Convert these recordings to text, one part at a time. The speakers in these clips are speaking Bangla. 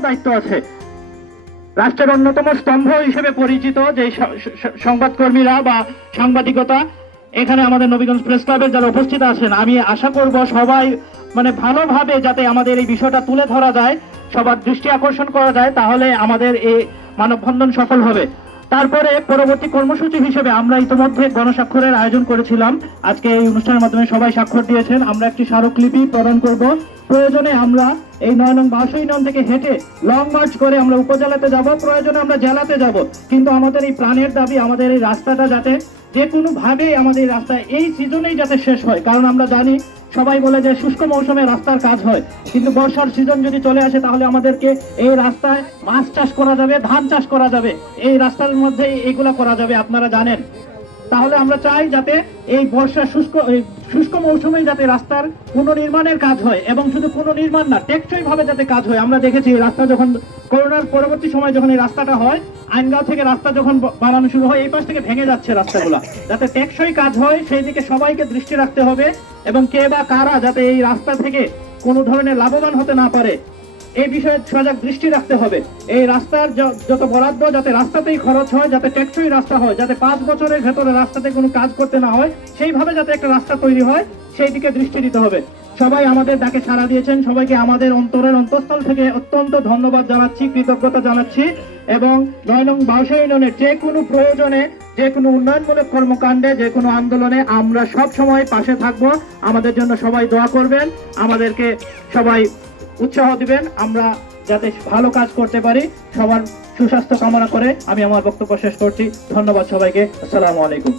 দায়িত্ব আছে। রাষ্ট্রের অন্যতম স্তম্ভ হিসেবে পরিচিত যে সংবাদকর্মীরা বা সাংবাদিকতা, এখানে আমাদের নবীগঞ্জ প্রেস ক্লাবের যারা উপস্থিত আছেন, আমি আশা করব সবাই মানে ভালোভাবে যাতে আমাদের এই বিষয়টা তুলে ধরা যায়, সবার দৃষ্টি আকর্ষণ করা যায়, তাহলে আমাদের এই মানববন্ধন সফল হবে। তারপরে পরবর্তী কর্মসূচি হিসেবে আমরা ইতিমধ্যে গণস্বাক্ষরের আয়োজন করেছিলাম। আজকে এই অনুষ্ঠানের মাধ্যমে সবাই স্বাক্ষর দিয়েছেন। আমরা একটি স্মারকলিপি প্রদান করব। প্রয়োজনে আমরা এই নয় নং বাসই নন থেকে হেঁটে লং মার্চ করে আমরা উপজেলাতে যাব। প্রয়োজনে আমরা জেলাতে যাব। কিন্তু আমাদের এই প্রাণের দাবি, আমাদের এই রাস্তাটা যাতে যে কোনো ভাবেই আমাদের এই রাস্তা এই সিজনেই যাতে শেষ হয়। কারণ আমরা জানি সবাই বলে যে শুষ্ক মৌসুমে রাস্তার কাজ হয়। কিন্তু বর্ষার সিজন যদি চলে আসে, তাহলে আমাদেরকে এই রাস্তায় মাছ চাষ করা যাবে, ধান চাষ করা যাবে। এই রাস্তার মধ্যে এগুলা করা যাবে, আপনারা জানেন। তাহলে আমরা চাই যাতে এই বর্ষা শুষ্ক শুষ্ক মৌসুমে যাতে রাস্তার পুনর্নির্মাণের কাজ হয়, এবং শুধু পুনর্নির্মাণ না টেকসই ভাবে যাতে কাজ হয়। আমরা দেখেছি রাস্তা যখন করোনার পরবর্তী সময় যখন এই রাস্তাটা হয়, আইনগাঁও থেকে রাস্তা যখন বানানো শুরু হয়, এই পাশ থেকে ভেঙে যাচ্ছে রাস্তাগুলো। যাতে টেকসই কাজ হয়, সেই দিকে সবাইকে দৃষ্টি রাখতে হবে এবং কে বা কারা যাতে এই রাস্তা থেকে কোনো ধরনের লাভবান হতে না পারে, এই বিষয়ে সজাগ দৃষ্টি রাখতে হবে। এই রাস্তার যত বরাদ্দ, যাতে রাস্তাতেই খরচ হয়, যাতে টেকসই রাস্তা হয়, যাতে পাঁচ বছরের ভেতরে রাস্তাতে কোনো কাজ করতে না হয়, সেইভাবে যাতে একটা রাস্তা তৈরি হয়, সেই দিকে দৃষ্টি দিতে হবে। সবাই আমাদের ডাকে সাড়া দিয়েছেন। সবাইকে আমাদের অন্তরের অন্তঃস্থল থেকে অত্যন্ত ধন্যবাদ জানাচ্ছি, কৃতজ্ঞতা জানাচ্ছি এবং নয় নং বাউসা ইউনিয়নের যে কোনো প্রয়োজনে, যে কোনো উন্নয়নমূলক কর্মকাণ্ডে, যে কোনো আন্দোলনে আমরা সব সময় পাশে থাকব। আমাদের জন্য সবাই দোয়া করবেন, আমাদেরকে সবাই উৎসাহ দিবেন। আমরা যাতে ভালো কাজ করতে পারি, সবার সুস্বাস্থ্য কামনা করে আমি আমার বক্তব্য শেষ করছি। ধন্যবাদ সবাইকে। আসসালামু আলাইকুম।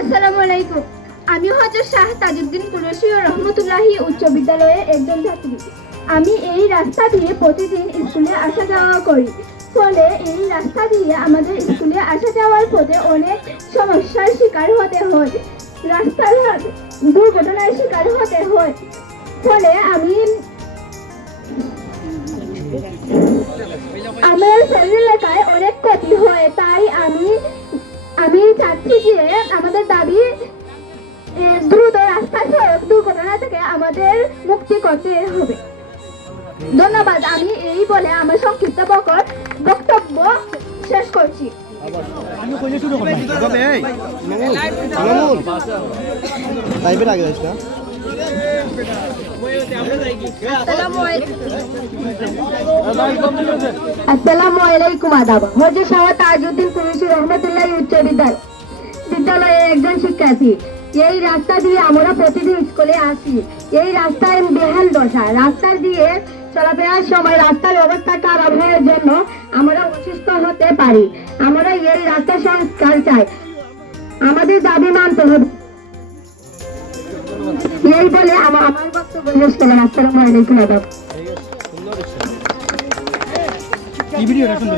আসসালামু আমি হজরত শাহ তাজউদ্দিন কুরশি ও রহমতুল্লাহি উচ্চ বিদ্যালয়ের একজন ছাত্রী। আমি এই রাস্তা দিয়ে প্রতিদিন স্কুলে আসা যাওয়া করি। ফলে এই রাস্তা দিয়ে আমাদের স্কুলে আসা যাওয়ার পথে অনেক সমস্যার শিকার হতে হয়। রাস্তার দুর্ঘটনার শিকার হতে হয়। ফলে আমি আমার অনেক ক্ষতি হয় তাই আমি আমি চাচ্ছি যে আমাদের দাবি দ্রুত রাস্তা সড়ক দুর্ঘটনা থেকে আমাদের মুক্তি করতে হবে ধন্যবাদ আমি এই বলে আমার সংক্ষিপ্ত বকর বক্তব্য শেষ করছি তবে আসসালামু আলাইকুম রহমতুল্লাহ উচ্চ বিদ্যালয় বিদ্যালয়ের একজন শিক্ষার্থী। এই রাস্তা দিয়ে আমরা প্রতিদিন স্কুলে আসি। এই রাস্তায় বেহাল দশা। রাস্তা দিয়ে চলাফেরার সময় রাস্তার অবস্থা খারাপ হওয়ার জন্য আমরা অসুস্থ হতে পারি। আমরা এই রাস্তা সংস্কার চাই। আমাদের দাবি মানতে হবে। বলে আমার আমার বক্তব্য শেষ করলাম। আসসালামু আলাইকুম আদাব। এই ভিডিও রাখুন